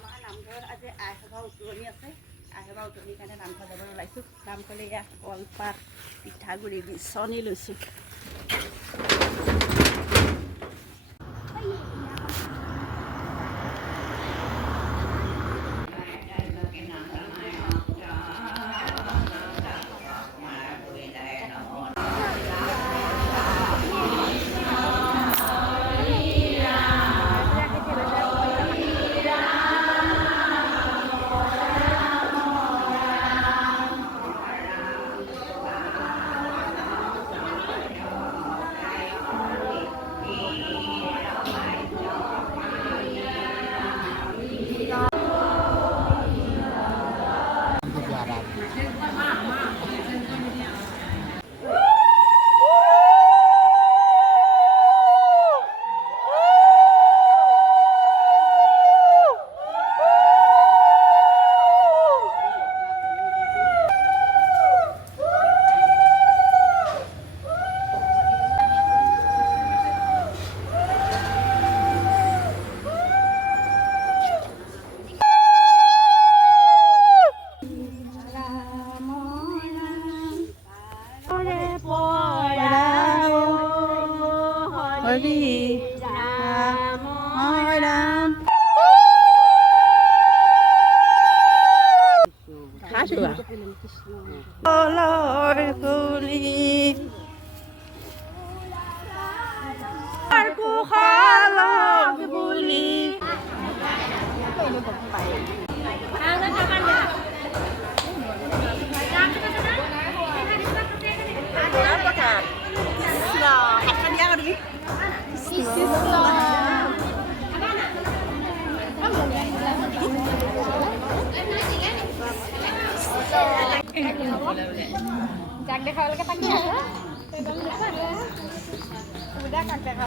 আমাৰ নামঘৰত আজি আইসভা উতুৰণি আছে। আইসভা উতুৰণিৰ কাৰণে নামঘৰ যাবলৈ ওলাইছোঁ। নামঘৰলৈ এয়া কলপাত পিঠাগুড়ি বিচনী লৈছোঁ। Jangan deh kalau kita udah kakek.